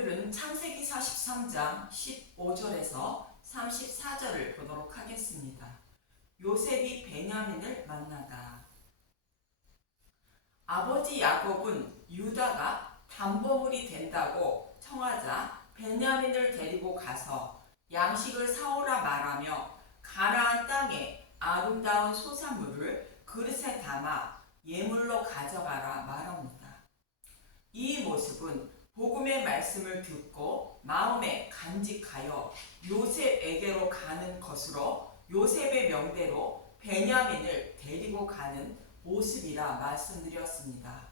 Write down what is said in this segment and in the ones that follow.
오늘은 창세기 43장 15절에서 34절을 보도록 하겠습니다. 요셉이 베냐민을 만나다. 아버지 야곱은 유다가 담보물이 된다고 청하자 베냐민을 데리고 가서 양식을 사오라 말하며 가나안 땅에 아름다운 소산물을 그릇에 담아 예물로 가져가라 말합니다. 이 모습은 복음의 말씀을 듣고 마음에 간직하여 요셉에게로 가는 것으로 요셉의 명대로 베냐민을 데리고 가는 모습이라 말씀드렸습니다.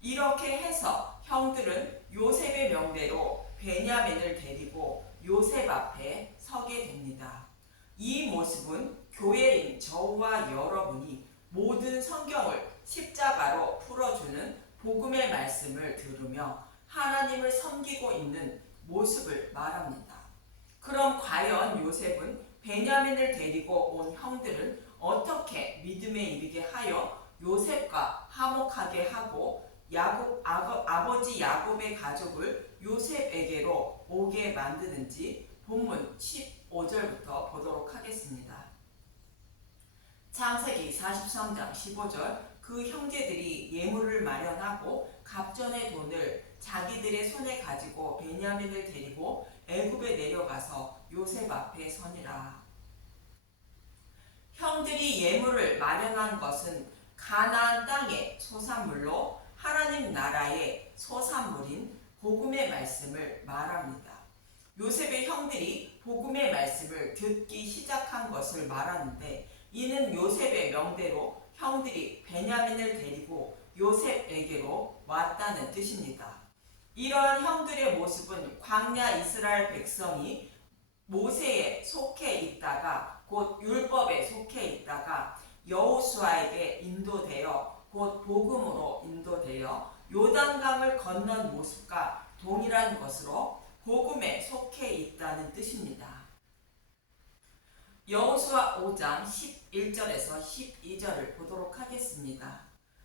이렇게 해서 형들은 요셉의 명대로 베냐민을 데리고 요셉 앞에 서게 됩니다. 이 모습은 교회인 저와 여러분이 모든 성경을 십자가로 풀어주는 복음의 말씀을 들으며 하나님을 섬기고 있는 모습을 말합니다. 그럼 과연 요셉은 베냐민을 데리고 온 형들은 어떻게 믿음에 이르게 하여 요셉과 화목하게 하고 아버지 야곱의 가족을 요셉에게로 오게 만드는지 본문 15절부터 보도록 하겠습니다. 창세기 43장 15절 그 형제들이 예물을 마련하고 갑전의 돈을 자기들의 손에 가지고 베냐민을 데리고 애굽에 내려가서 요셉 앞에 서니라. 형들이 예물을 마련한 것은 가나안 땅의 소산물로 하나님 나라의 소산물인 복음의 말씀을 말합니다. 요셉의 형들이 복음의 말씀을 듣기 시작한 것을 말하는데 이는 요셉의 명대로 형들이 베냐민을 데리고 요셉에게로 왔다는 뜻입니다. 이러한 형들의 모습은 광야 이스라엘 백성이 모세에 속해 있다가 곧 율법에 속해 있다가 여호수아에게 인도되어 곧 복음으로 인도되어 요단강을 건넌 모습과 동일한 것으로 복음에 속해 있다는 뜻입니다. 여호수아 5장 11절에서 12절을 보도록 하겠습니다.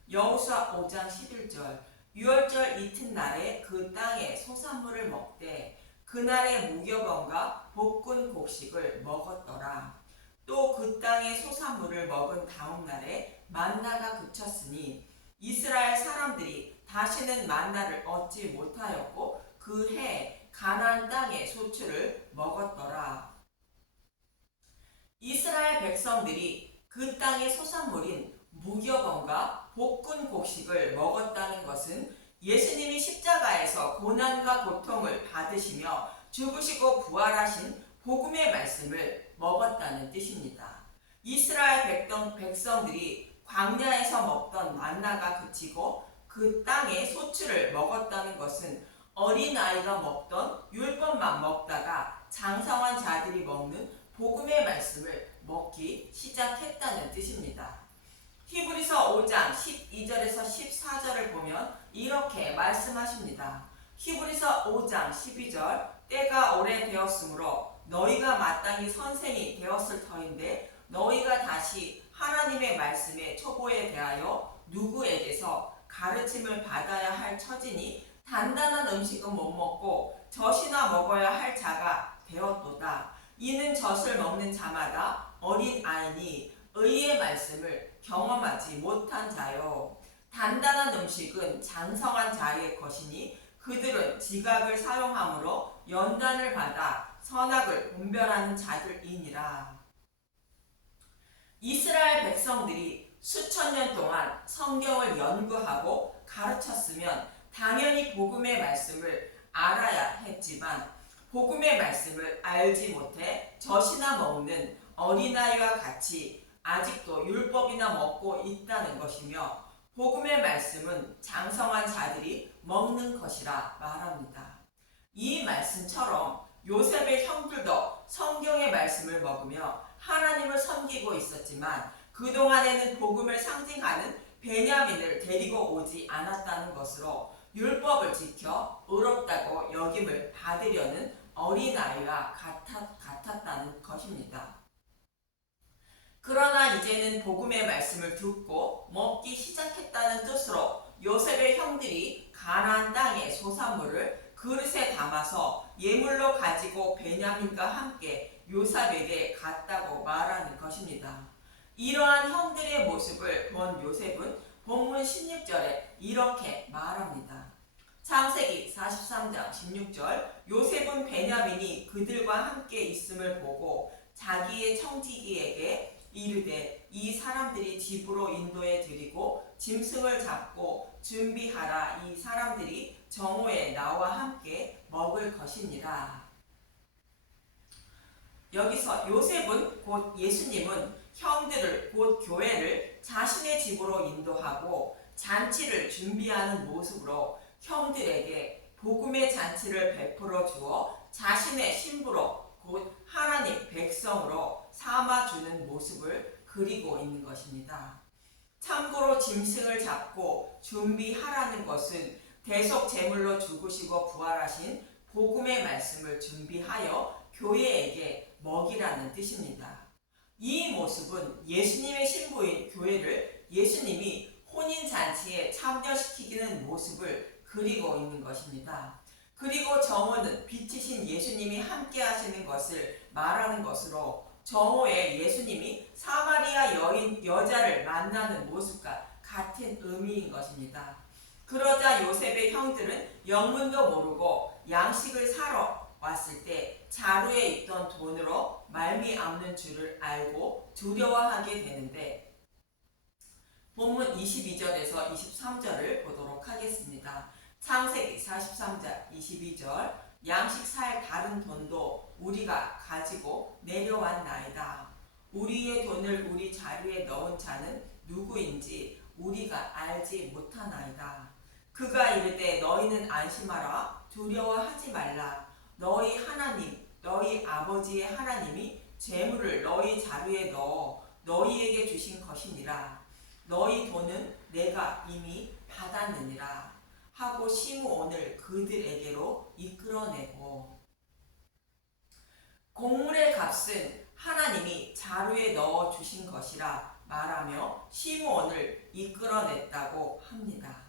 여호수아 5장 11절 유월절 이튿날에 그 땅의 소산물을 먹되 그날의 무교병과 볶은 곡식을 먹었더라. 또 그 땅의 소산물을 먹은 다음날에 만나가 그쳤으니 이스라엘 사람들이 다시는 만나를 얻지 못하였고 그 해 가나안 땅의 소출을 먹었더라. 이스라엘 백성들이 그 땅의 소산물인 무교병과 볶은 곡식을 먹었다는 것은 예수님이 십자가에서 고난과 고통을 받으시며 죽으시고 부활하신 복음의 말씀을 먹었다는 뜻입니다. 이스라엘 백성들이 광야에서 먹던 만나가 그치고 그 땅의 소출을 먹었다는 것은 어린아이가 먹던 율법만 먹다가 장성한 자들이 먹는 복음의 말씀을 먹기 시작했다는 뜻입니다. 히브리서 5장 12절에서 14절을 보면 이렇게 말씀하십니다. 히브리서 5장 12절 때가 오래되었으므로 너희가 마땅히 선생이 되었을 터인데 너희가 다시 하나님의 말씀의 초보에 대하여 누구에게서 가르침을 받아야 할 처지니 단단한 음식은 못 먹고 젖이나 먹어야 할 자가 되었도다. 이는 젖을 먹는 자마다 어린 아이니 의의 말씀을 경험하지 못한 자요. 단단한 음식은 장성한 자의 것이니 그들은 지각을 사용함으로 연단을 받아 선악을 분별하는 자들이니라. 이스라엘 백성들이 수천 년 동안 성경을 연구하고 가르쳤으면 당연히 복음의 말씀을 알아야 했지만 복음의 말씀을 알지 못해 젖이나 먹는 어린아이와 같이 아직도 율법이나 먹고 있다는 것이며 복음의 말씀은 장성한 자들이 먹는 것이라 말합니다. 이 말씀처럼 요셉의 형들도 성경의 말씀을 먹으며 하나님을 섬기고 있었지만 그동안에는 복음을 상징하는 베냐민을 데리고 오지 않았다는 것으로 율법을 지켜 의롭다고 여김을 받으려는 어린아이와 같았다는 것입니다. 그러나 이제는 복음의 말씀을 듣고 먹기 시작했다는 뜻으로 요셉의 형들이 가나안 땅의 소산물을 그릇에 담아서 예물로 가지고 베냐민과 함께 요셉에게 갔다고 말하는 것입니다. 이러한 형들의 모습을 본 요셉은 본문 16절에 이렇게 말합니다. 창세기 43장 16절 요셉은 베냐민이 그들과 함께 있음을 보고 자기의 청지기에게 이르되 이 사람들이 집으로 인도해 드리고 짐승을 잡고 준비하라. 이 사람들이 정오에 나와 함께 먹을 것이니라. 여기서 요셉은 곧 예수님은 형들을 곧 교회를 자신의 집으로 인도하고 잔치를 준비하는 모습으로 형들에게 복음의 잔치를 베풀어 주어 자신의 신부로 곧 하나님 백성으로 삼아주는 모습을 그리고 있는 것입니다. 참고로 짐승을 잡고 준비하라는 것은 대속 제물로 죽으시고 부활하신 복음의 말씀을 준비하여 교회에게 먹이라는 뜻입니다. 이 모습은 예수님의 신부인 교회를 예수님이 혼인잔치에 참여시키는 모습을 그리고 있는 것입니다. 그리고 정오는 빛이신 예수님이 함께 하시는 것을 말하는 것으로 정오에 예수님이 사마리아 여자를 만나는 모습과 같은 의미인 것입니다. 그러자 요셉의 형들은 영문도 모르고 양식을 사러 왔을 때 자루에 있던 돈으로 말미암는 줄을 알고 두려워하게 되는데 본문 22절에서 23절을 보도록 하겠습니다. 창세기 43장 22절 양식 살 다른 돈도 우리가 가지고 내려왔나이다. 우리의 돈을 우리 자루에 넣은 자는 누구인지 우리가 알지 못하나이다. 그가 이르되 너희는 안심하라. 두려워하지 말라. 너희 하나님 너희 아버지의 하나님이 재물을 너희 자루에 넣어 너희에게 주신 것이니라. 너희 돈은 내가 이미 받았느니라 하고 시므온을 그들에게로 이끌어내고 곡물의 값은 하나님이 자루에 넣어 주신 것이라 말하며 시므온을 이끌어냈다고 합니다.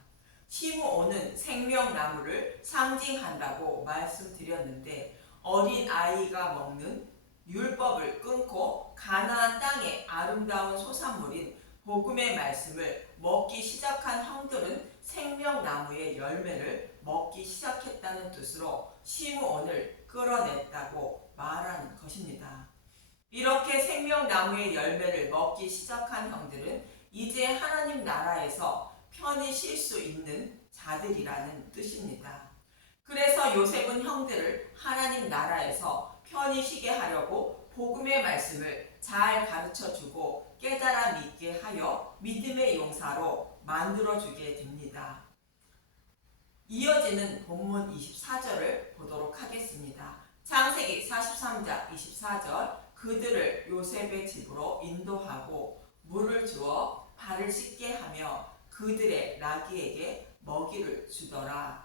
시므온은 생명나무를 상징한다고 말씀드렸는데 어린 아이가 먹는 율법을 끊고 가나안 땅의 아름다운 소산물인 복음의 말씀을 먹기 시작한 형들은 생명나무의 열매를 먹기 시작했다는 뜻으로 시므온을 끌어냈다고 말하는 것입니다. 이렇게 생명나무의 열매를 먹기 시작한 형들은 이제 하나님 나라에서 편히 쉴 수 있는 자들이라는 뜻입니다. 그래서 요셉은 형들을 하나님 나라에서 편히 쉬게 하려고 복음의 말씀을 잘 가르쳐주고 깨달아 믿게 하여 믿음의 용사로 만들어주게 됩니다. 이어지는 본문 24절을 보도록 하겠습니다. 창세기 43장 24절 그들을 요셉의 집으로 인도하고 물을 주어 발을 씻게 하며 그들의 나귀에게 먹이를 주더라.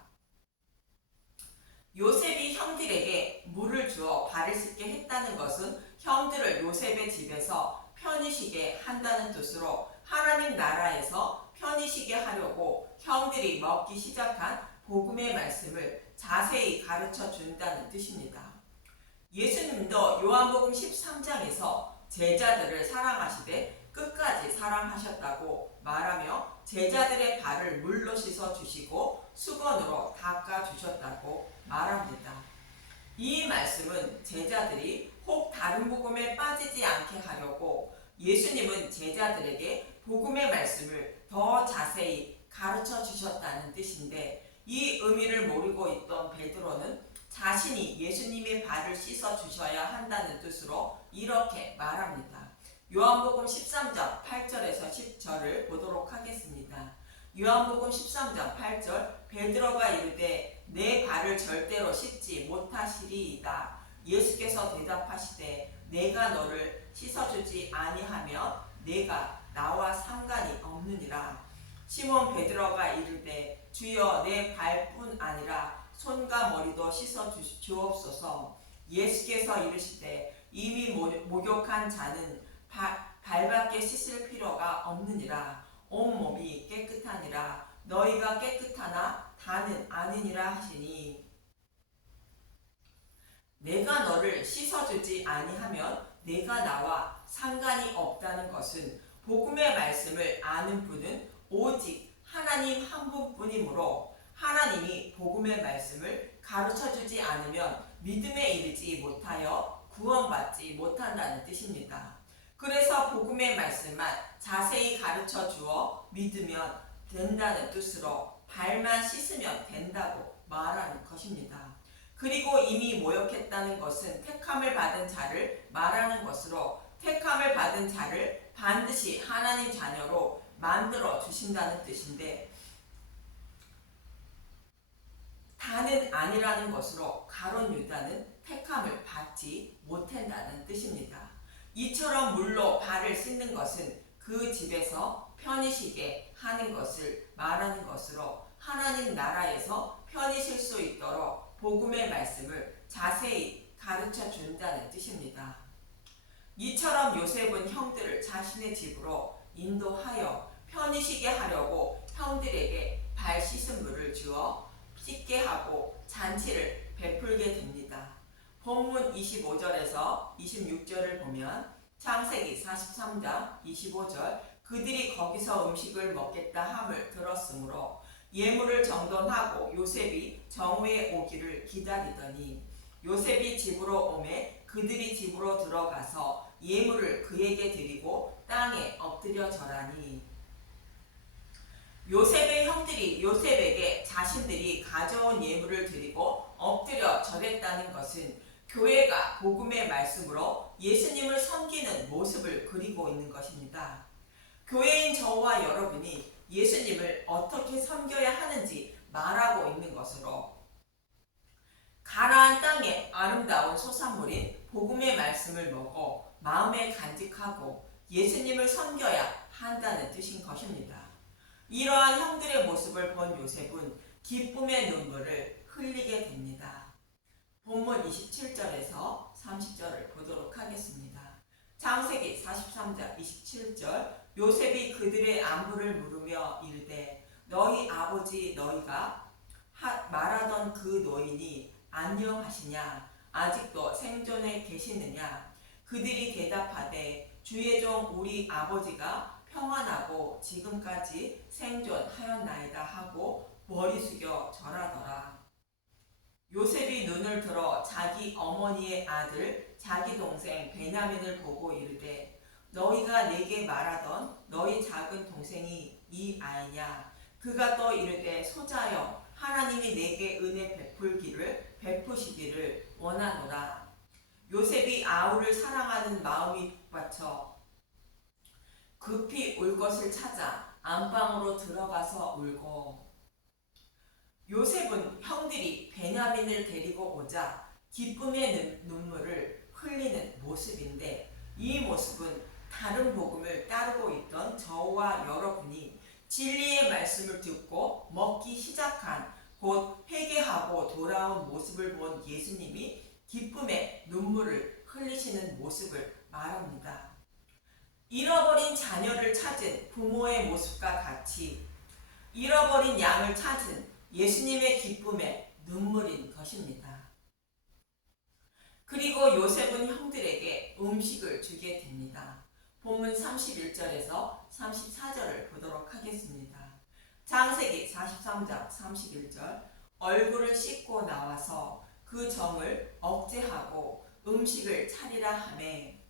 요셉이 형들에게 물을 주어 발을 씻게 했다는 것은 형들을 요셉의 집에서 편히 쉬게 한다는 뜻으로 하나님 나라에서 편히 쉬게 하려고 형들이 먹기 시작한 복음의 말씀을 자세히 가르쳐 준다는 뜻입니다. 예수님도 요한복음 13장에서 제자들을 사랑하시되 끝까지 사랑하셨다고 말하며 제자들의 발을 물로 씻어 주시고 수건으로 닦아 주셨다고 말합니다. 이 말씀은 제자들이 혹 다른 복음에 빠지지 않게 하려고 예수님은 제자들에게 복음의 말씀을 더 자세히 가르쳐 주셨다는 뜻인데 이 의미를 모르고 있던 베드로는 자신이 예수님의 발을 씻어 주셔야 한다는 뜻으로 이렇게 말합니다. 요한복음 13장 8절에서 10절을 보도록 하겠습니다. 요한복음 13장 8절 베드로가 이르되 내 발을 절대로 씻지 못하시리이다. 예수께서 대답하시되 내가 너를 씻어주지 아니하면 내가 나와 상관이 없느니라. 시몬 베드로가 이르되 주여 내 발뿐 아니라 손과 머리도 씻어 주옵소서. 예수께서 이르시되 이미 목욕한 자는 발밖에 씻을 필요가 없느니라. 온몸이 깨끗하니라. 너희가 깨끗하나 다는 아니니라 하시니 내가 너를 씻어주지 아니하면 내가 나와 상관이 없다는 것은 복음의 말씀을 아는 분은 오직 하나님 한 분뿐이므로 하나님이 복음의 말씀을 가르쳐주지 않으면 믿음에 이르지 못하여 구원받지 못한다는 뜻입니다. 그래서 복음의 말씀만 자세히 가르쳐 주어 믿으면 된다는 뜻으로 발만 씻으면 된다고 말하는 것입니다. 그리고 이미 모욕했다는 것은 택함을 받은 자를 말하는 것으로 택함을 받은 자를 반드시 하나님 자녀로 만들어 주신다는 뜻인데 다는 아니라는 것으로 가룟 유다는 택함을 받지 못한다는 뜻입니다. 이처럼 물로 발을 씻는 것은 그 집에서 편히 쉬게 하는 것을 말하는 것으로 하나님 나라에서 편히 쉴 수 있도록 복음의 말씀을 자세히 가르쳐 준다는 뜻입니다. 이처럼 요셉은 형들을 자신의 집으로 인도하여 편히 쉬게 하려고 형들에게 발 씻은 물을 주어 씻게 하고 잔치를 베풀게 됩니다. 본문 25절에서 26절을 보면 창세기 43장 25절 그들이 거기서 음식을 먹겠다 함을 들었으므로 예물을 정돈하고 요셉이 정오에 오기를 기다리더니 요셉이 집으로 오매 그들이 집으로 들어가서 예물을 그에게 드리고 땅에 엎드려 절하니 요셉의 형들이 요셉에게 자신들이 가져온 예물을 드리고 엎드려 절했다는 것은 교회가 복음의 말씀으로 예수님을 섬기는 모습을 그리고 있는 것입니다. 교회인 저와 여러분이 예수님을 어떻게 섬겨야 하는지 말하고 있는 것으로 가나안 땅의 아름다운 소산물인 복음의 말씀을 먹어 마음에 간직하고 예수님을 섬겨야 한다는 뜻인 것입니다. 이러한 형들의 모습을 본 요셉은 기쁨의 눈물을 흘리게 됩니다. 본문 27절에서 30절을 보도록 하겠습니다. 창세기 43장 27절 요셉이 그들의 안부를 물으며 이르되 너희 아버지 너희가 말하던 그 노인이 안녕하시냐 아직도 생존해 계시느냐 그들이 대답하되 주의 종 우리 아버지가 평안하고 지금까지 생존하였나이다 하고 머리 숙여 절하더라. 요셉이 눈을 들어 자기 어머니의 아들 자기 동생 베냐민을 보고 이르되 너희가 내게 말하던 너희 작은 동생이 이 아이냐 그가 또 이르되 소자여 하나님이 내게 은혜 베푸시기를 원하노라. 요셉이 아우를 사랑하는 마음이 북받쳐 급히 울 것을 찾아 안방으로 들어가서 울고 요셉은 형들이 베냐민을 데리고 오자 기쁨의 눈물을 흘리는 모습인데 이 모습은 다른 복음을 따르고 있던 저와 여러분이 진리의 말씀을 듣고 먹기 시작한 곧 회개하고 돌아온 모습을 본 예수님이 기쁨의 눈물을 흘리시는 모습을 말합니다. 잃어버린 자녀를 찾은 부모의 모습과 같이 잃어버린 양을 찾은 예수님의 기쁨의 눈물인 것입니다. 그리고 요셉은 형들에게 음식을 주게 됩니다. 본문 31절에서 34절을 보도록 하겠습니다. 창세기 43장 31절 얼굴을 씻고 나와서 그 정을 억제하고 음식을 차리라 하매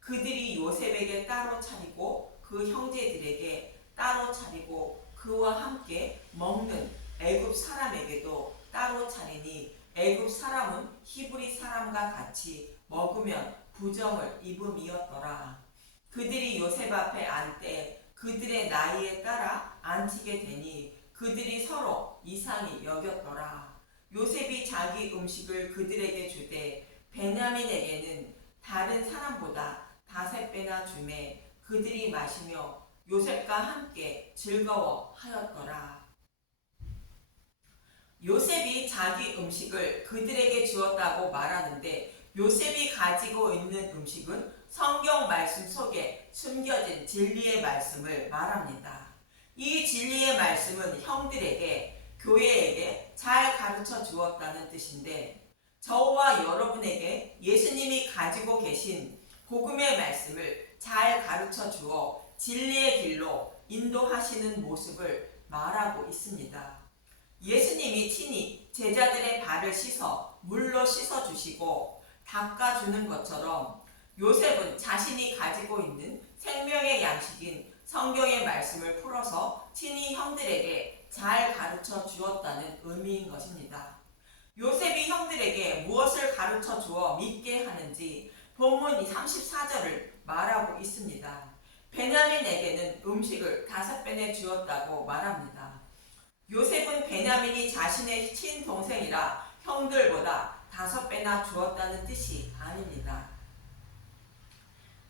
그들이 요셉에게 따로 차리고 그 형제들에게 따로 차리고 그와 함께 먹는 애굽 사람에게도 따로 차리니 애굽 사람은 히브리 사람과 같이 먹으면 부정을 입음이었더라. 그들이 요셉 앞에 앉되 그들의 나이에 따라 앉히게 되니 그들이 서로 이상히 여겼더라. 요셉이 자기 음식을 그들에게 주되 베냐민에게는 다른 사람보다 5배나 주매 그들이 마시며 요셉과 함께 즐거워하였더라. 요셉이 자기 음식을 그들에게 주었다고 말하는데 요셉이 가지고 있는 음식은 성경 말씀 속에 숨겨진 진리의 말씀을 말합니다. 이 진리의 말씀은 형들에게 교회에게 잘 가르쳐 주었다는 뜻인데 저와 여러분에게 예수님이 가지고 계신 복음의 말씀을 잘 가르쳐 주어 진리의 길로 인도하시는 모습을 말하고 있습니다. 예수님이 친히 제자들의 발을 씻어 물로 씻어 주시고 닦아 주는 것처럼 요셉은 자신이 가지고 있는 생명의 양식인 성경의 말씀을 풀어서 친히 형들에게 잘 가르쳐 주었다는 의미인 것입니다. 요셉이 형들에게 무엇을 가르쳐 주어 믿게 하는지 본문 34절을 말하고 있습니다. 베냐민에게는 음식을 5배내 주었다고 말합니다. 요셉은 베냐민이 자신의 친동생이라 형들보다 5배나 주었다는 뜻이 아닙니다.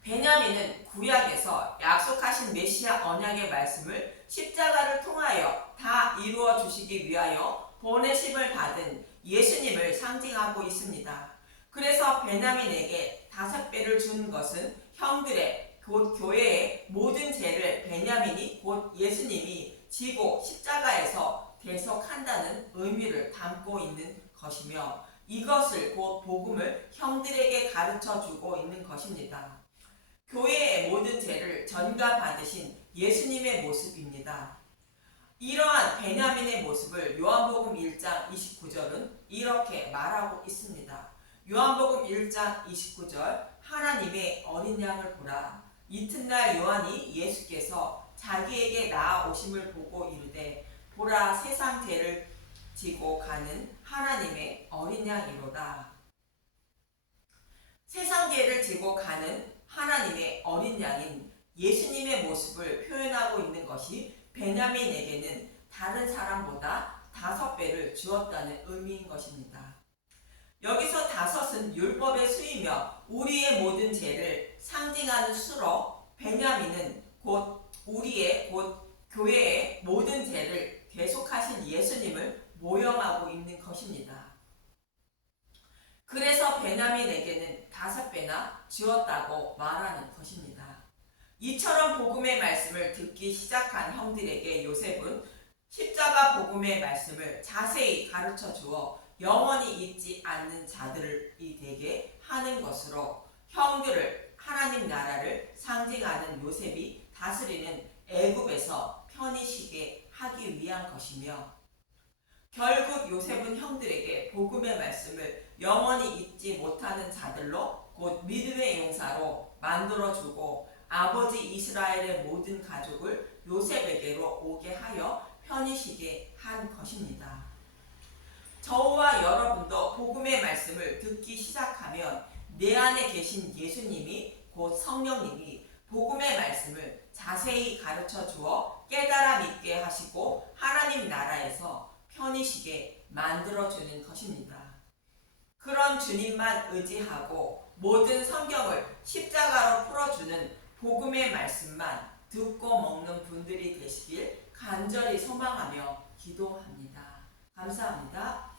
베냐민은 구약에서 약속하신 메시아 언약의 말씀을 십자가를 통하여 다 이루어 주시기 위하여 보내심을 받은 예수님을 상징하고 있습니다. 그래서 베냐민에게 5배를 준 것은 형들의 곧 교회의 모든 죄를 베냐민이 곧 예수님이 지고 십자가에서 대속한다는 의미를 담고 있는 것이며 이것을 곧 복음을 형들에게 가르쳐 주고 있는 것입니다. 교회의 모든 죄를 전가받으신 예수님의 모습입니다. 이러한 베냐민의 모습을 요한복음 1장 29절은 이렇게 말하고 있습니다. 요한복음 1장 29절 하나님의 어린 양을 보라. 이튿날 요한이 예수께서 자기에게 나아오심을 보고 이르되 보라 세상 죄를 지고 가는 하나님의 어린 양이로다. 세상 죄를 지고 가는 하나님의 어린 양인 예수님의 모습을 표현하고 있는 것이 베냐민에게는 다른 사람보다 5배를 주었다는 의미인 것입니다. 여기서 5은 율법의 수이며 우리의 모든 죄를 상징하는 수로 베냐민은 곧 우리의 곧 교회의 모든 죄를 대속하신 예수님을 모형하고 있는 것입니다. 그래서 베냐민에게는 5배나 주었다고 말하는 것입니다. 이처럼 복음의 말씀을 듣기 시작한 형들에게 요셉은 십자가 복음의 말씀을 자세히 가르쳐 주어 영원히 잊지 않는 자들이 되게 하는 것으로 형들을 하나님 나라를 상징하는 요셉이 다스리는 애굽에서 편히 쉬게 하기 위한 것이며 결국 요셉은 형들에게 복음의 말씀을 영원히 잊지 못하는 자들로 곧 믿음의 용사로 만들어주고 아버지 이스라엘의 모든 가족을 요셉에게로 오게 하여 편히 쉬게 한 것입니다. 저와 여러분도 복음의 말씀을 듣기 시작하면 내 안에 계신 예수님이 곧 성령님이 복음의 말씀을 자세히 가르쳐 주어 깨달아 믿게 하시고 하나님 나라에서 편히 쉬게 만들어주는 것입니다. 그런 주님만 의지하고 모든 성경을 십자가로 풀어주는 복음의 말씀만 듣고 먹는 분들이 되시길 간절히 소망하며 기도합니다. 감사합니다.